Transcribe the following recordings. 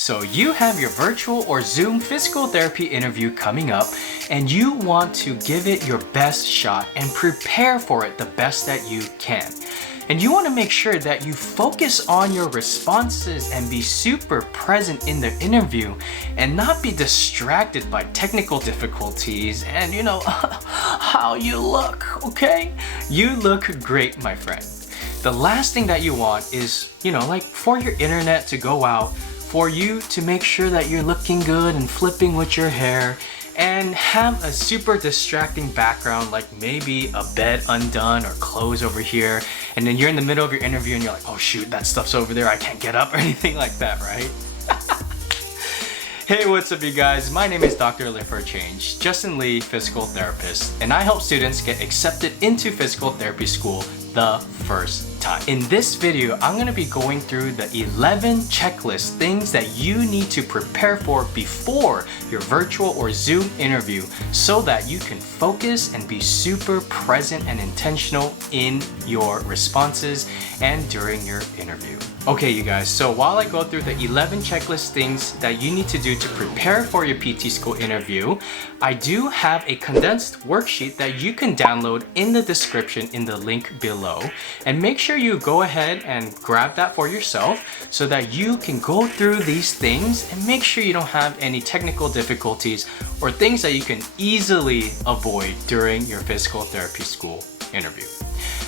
So you have your virtual or Zoom physical therapy interview coming up and you want to give it your best shot and prepare for it the best that you can. And you want to make sure that you focus on your responses and be super present in the interview and not be distracted by technical difficulties and how you look, okay? You look great, my friend. The last thing that you want is, like for your internet to go out, for you to make sure that you're looking good and flipping with your hair and have a super distracting background, like maybe a bed undone or clothes over here, and then you're in the middle of your interview and you're like, oh shoot, that stuff's over there, I can't get up, or anything like that, right? Hey, what's up you guys? My name is Dr. Live for a Change, Justin Lee, physical therapist, and I help students get accepted into physical therapy school the first time. In this video, I'm going to be going through the 11 checklist things that you need to prepare for before your virtual or Zoom interview so that you can focus and be super present and intentional in your responses and during your interview. Okay, you guys, so while I go through the 11 checklist things that you need to do to prepare for your PT school interview, I do have a condensed worksheet that you can download in the description in the link below. And make sure you go ahead and grab that for yourself so that you can go through these things and make sure you don't have any technical difficulties or things that you can easily avoid during your physical therapy school interview.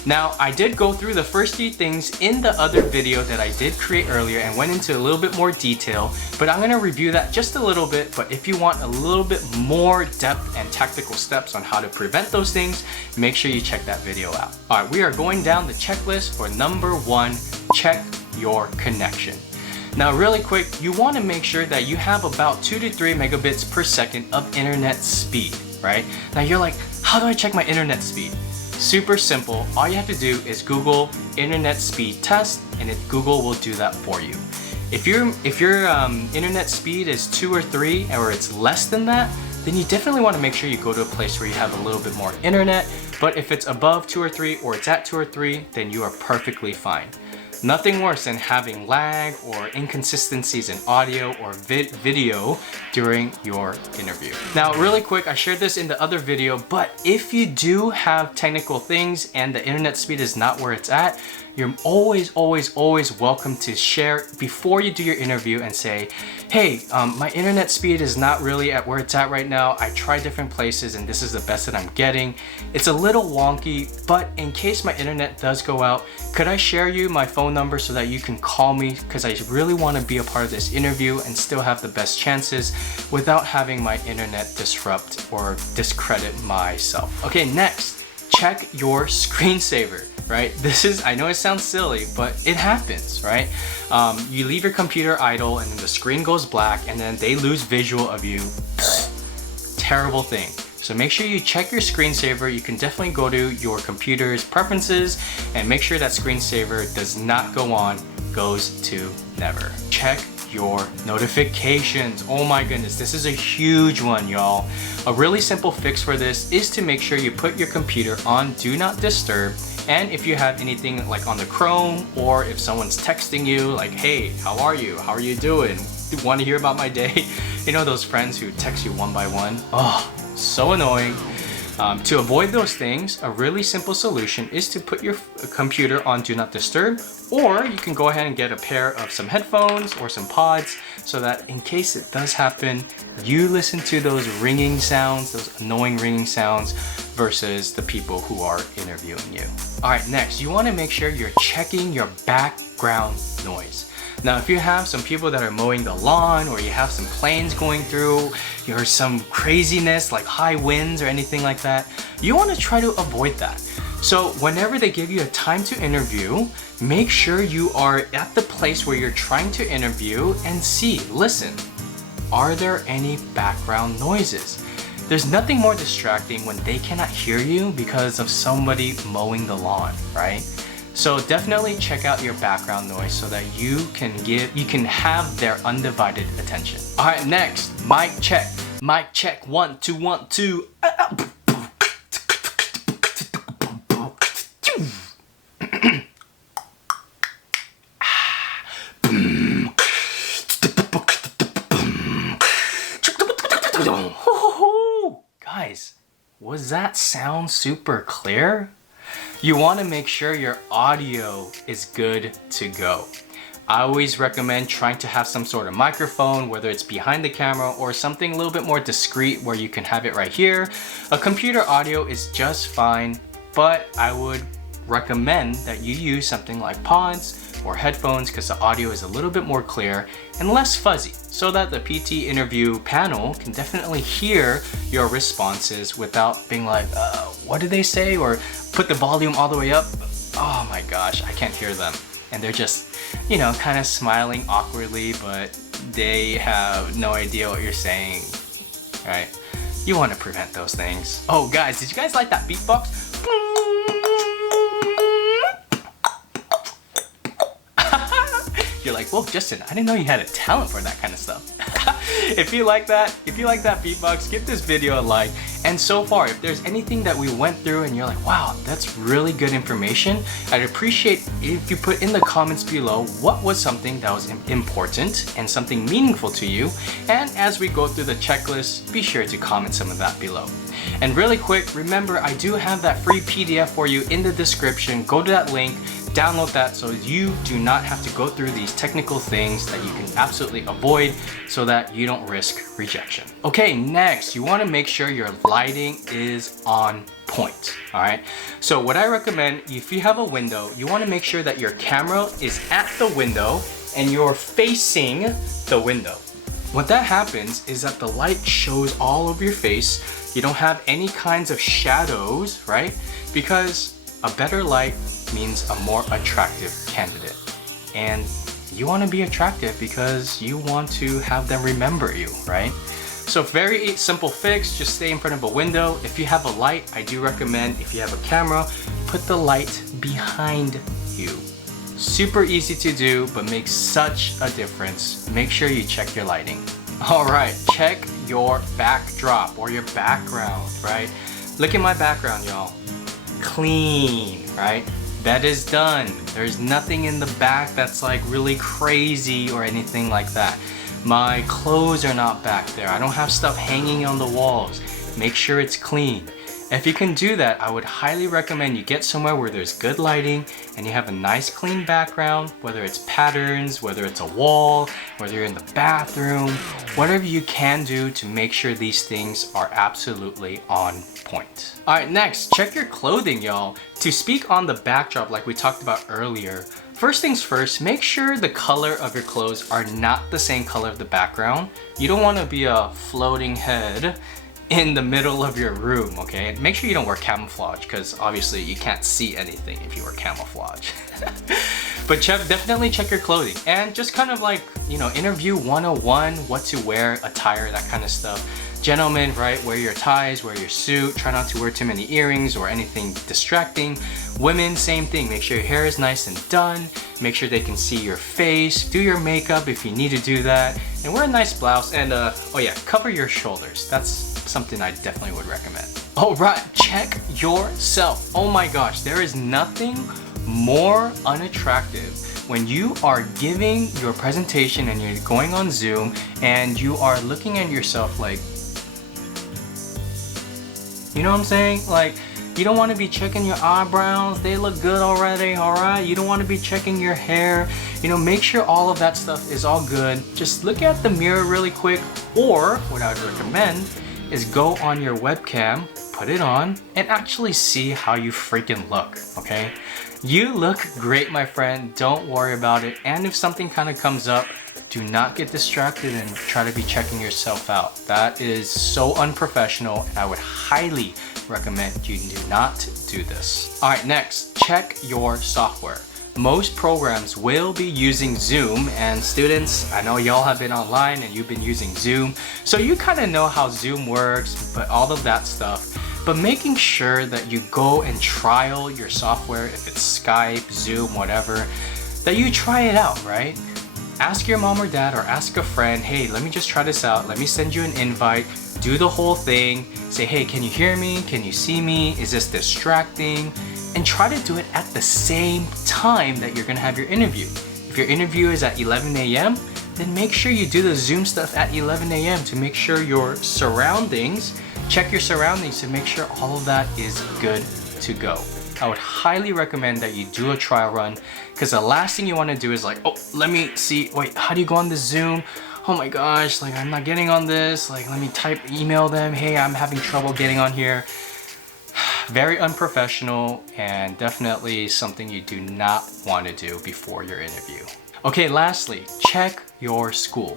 Now, I did go through the first few things in the other video that I did create earlier and went into a little bit more detail, but I'm gonna review that just a little bit. But if you want a little bit more depth and tactical steps on how to prevent those things, make sure you check that video out. All right, we are going down the checklist for number 1, check your connection. Now, really quick, you wanna make sure that you have about 2 to 3 megabits per second of internet speed, right? Now you're like, how do I check my internet speed? Super simple. All you have to do is Google internet speed test and Google will do that for you. If your internet speed is 2 or 3 or it's less than that, then you definitely want to make sure you go to a place where you have a little bit more internet. But if it's above 2 or 3 or it's at 2 or 3, then you are perfectly fine. Nothing worse than having lag or inconsistencies in audio or video during your interview. Now, really quick, I shared this in the other video, but if you do have technical things and the internet speed is not where it's at, you're always welcome to share before you do your interview and say, hey, my internet speed is not really at where it's at right now. I tried different places and this is the best that I'm getting. It's a little wonky, but in case my internet does go out, could I share you my phone number so that you can call me? Because I really want to be a part of this interview and still have the best chances without having my internet disrupt or discredit myself. Okay, next, check your screensaver. Right? I know it sounds silly, but it happens, right? You leave your computer idle and then the screen goes black and then they lose visual of you. Terrible thing. So make sure you check your screensaver. You can definitely go to your computer's preferences and make sure that screensaver does not go on, goes to never. Check your notifications. Oh my goodness, this is a huge one, y'all. A really simple fix for this is to make sure you put your computer on Do Not Disturb. And if you have anything like on the Chrome, or if someone's texting you like, hey, how are you? How are you doing? Want to hear about my day? You know those friends who text you one by one? Oh, so annoying. To avoid those things, a really simple solution is to put your computer on Do Not Disturb, or you can go ahead and get a pair of some headphones or some pods so that in case it does happen, you listen to those ringing sounds, those annoying ringing sounds, versus the people who are interviewing you. All right, next, you want to make sure you're checking your background noise. Now, if you have some people that are mowing the lawn or you have some planes going through or some craziness like high winds or anything like that, you want to try to avoid that. So whenever they give you a time to interview, make sure you are at the place where you're trying to interview and listen, are there any background noises? There's nothing more distracting when they cannot hear you because of somebody mowing the lawn, right? So definitely check out your background noise so that you can have their undivided attention. All right, next, mic check. Mic check, 1 2 1 2. Guys, was that sound super clear? You want to make sure your audio is good to go. I always recommend trying to have some sort of microphone, whether it's behind the camera or something a little bit more discreet where you can have it right here. A computer audio is just fine, but I would recommend that you use something like pods or headphones because the audio is a little bit more clear and less fuzzy, so that the PT interview panel can definitely hear your responses without being like, what did they say? Or put the volume all the way up. Oh my gosh, I can't hear them. And they're just, you know, kind of smiling awkwardly, but they have no idea what you're saying, right? You want to prevent those things. Oh guys, did you guys like that beatbox? You're like, well, Justin, I didn't know you had a talent for that kind of stuff. If you like that beatbox, give this video a like. And so far, if there's anything that we went through and you're like, wow, that's really good information, I'd appreciate if you put in the comments below what was something that was important and something meaningful to you. And as we go through the checklist, be sure to comment some of that below. And really quick, remember, I do have that free PDF for you in the description. Go to that link, download that so you do not have to go through these technical things that you can absolutely avoid so that you don't risk rejection. Okay, next, you want to make sure your lighting is on point. All right, so what I recommend, if you have a window, you want to make sure that your camera is at the window and you're facing the window. What that happens is that the light shows all over your face. You don't have any kinds of shadows, right? Because a better light means a more attractive candidate. And you want to be attractive because you want to have them remember you, right? So very simple fix, just stay in front of a window. If you have a light, I do recommend, if you have a camera, put the light behind you. Super easy to do, but makes such a difference. Make sure you check your lighting. All right, check your backdrop or your background, right? Look at my background, y'all. Clean, right? Bed is done. There's nothing in the back that's like really crazy or anything like that. My clothes are not back there. I don't have stuff hanging on the walls. Make sure it's clean. If you can do that, I would highly recommend you get somewhere where there's good lighting and you have a nice clean background, whether it's patterns, whether it's a wall, whether you're in the bathroom, whatever you can do to make sure these things are absolutely on point. All right, next, check your clothing, y'all. To speak on the backdrop like we talked about earlier, first things first, make sure the color of your clothes are not the same color of the background. You don't want to be a floating head in the middle of your room, okay? Make sure you don't wear camouflage because obviously you can't see anything if you wear camouflage. But definitely check your clothing and just kind of like, you know, interview 101, what to wear, attire, that kind of stuff. Gentlemen, right, wear your ties, wear your suit, try not to wear too many earrings or anything distracting. Women, same thing, make sure your hair is nice and done, make sure they can see your face, do your makeup if you need to do that, and wear a nice blouse and oh yeah, cover your shoulders. That's something I definitely would recommend. All right, check yourself. Oh my gosh, there is nothing more unattractive when you are giving your presentation and you're going on Zoom and you are looking at yourself like, you know what I'm saying? Like, you don't want to be checking your eyebrows. They look good already, all right? You don't want to be checking your hair. You know, make sure all of that stuff is all good. Just look at the mirror really quick, or what I would recommend is go on your webcam, put it on, and actually see how you freaking look, okay? You look great, my friend. Don't worry about it. And if something kind of comes up, do not get distracted and try to be checking yourself out. That is so unprofessional, and I would highly recommend you do not do this. All right, next, check your software. Most programs will be using Zoom, and students, I know y'all have been online and you've been using Zoom, so you kind of know how Zoom works, but all of that stuff. But making sure that you go and trial your software, if it's Skype, Zoom, whatever, that you try it out, right? Ask your mom or dad or ask a friend, hey, let me just try this out. Let me send you an invite. Do the whole thing. Say, hey, can you hear me? Can you see me? Is this distracting? And try to do it at the same time that you're gonna have your interview. If your interview is at 11 a.m., then make sure you do the Zoom stuff at 11 a.m. to make sure your surroundings, check your surroundings to make sure all of that is good to go. I would highly recommend that you do a trial run, because the last thing you want to do is like, oh, let me see, wait, how do you go on the Zoom? Oh my gosh, like I'm not getting on this, like let me email them, hey, I'm having trouble getting on here. Very unprofessional and definitely something you do not want to do before your interview. Okay, lastly, check your school.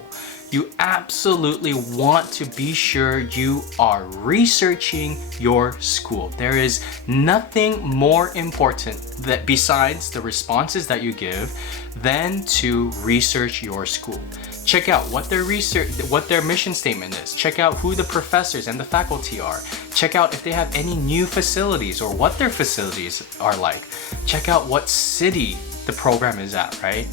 You absolutely want to be sure you are researching your school. There is nothing more important that besides the responses that you give than to research your school. Check out what their mission statement is. Check out who the professors and the faculty are. Check out if they have any new facilities or what their facilities are like. Check out what city the program is at, right?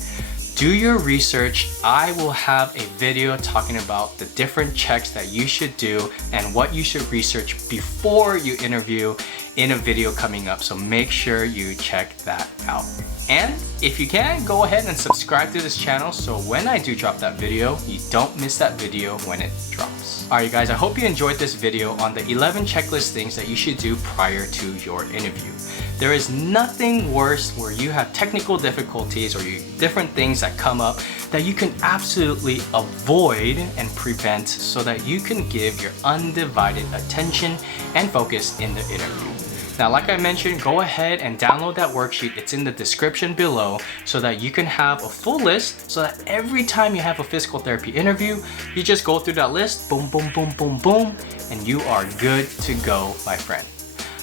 Do your research. I will have a video talking about the different checks that you should do and what you should research before you interview in a video coming up. So make sure you check that out. And if you can, go ahead and subscribe to this channel so when I do drop that video, you don't miss that video when it drops. Alright guys, I hope you enjoyed this video on the 11 checklist things that you should do prior to your interview. There is nothing worse where you have technical difficulties or different things that come up that you can absolutely avoid and prevent so that you can give your undivided attention and focus in the interview. Now, like I mentioned, go ahead and download that worksheet. It's in the description below so that you can have a full list so that every time you have a physical therapy interview, you just go through that list, boom, boom, boom, boom, boom, and you are good to go, my friend.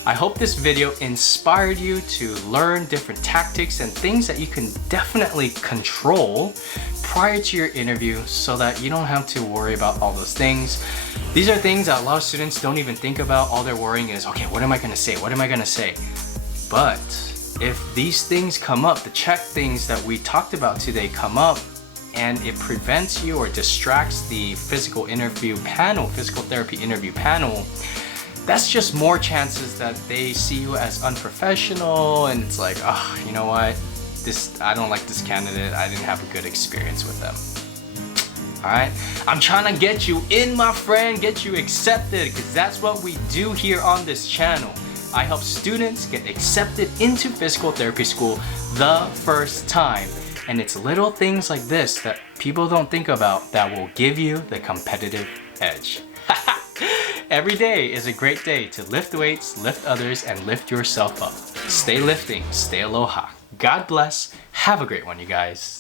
I hope this video inspired you to learn different tactics and things that you can definitely control prior to your interview so that you don't have to worry about all those things. These are things that a lot of students don't even think about. All they're worrying is, okay, what am I gonna say? What am I gonna say? But if these things come up, the check things that we talked about today come up, and it prevents you or distracts the physical therapy interview panel, that's just more chances that they see you as unprofessional and it's like, oh, you know what? I don't like this candidate. I didn't have a good experience with them. All right, I'm trying to get you in, my friend, get you accepted, because that's what we do here on this channel. I help students get accepted into physical therapy school the first time. And it's little things like this that people don't think about that will give you the competitive edge. Every day is a great day to lift weights, lift others, and lift yourself up. Stay lifting, stay aloha. God bless. Have a great one, you guys.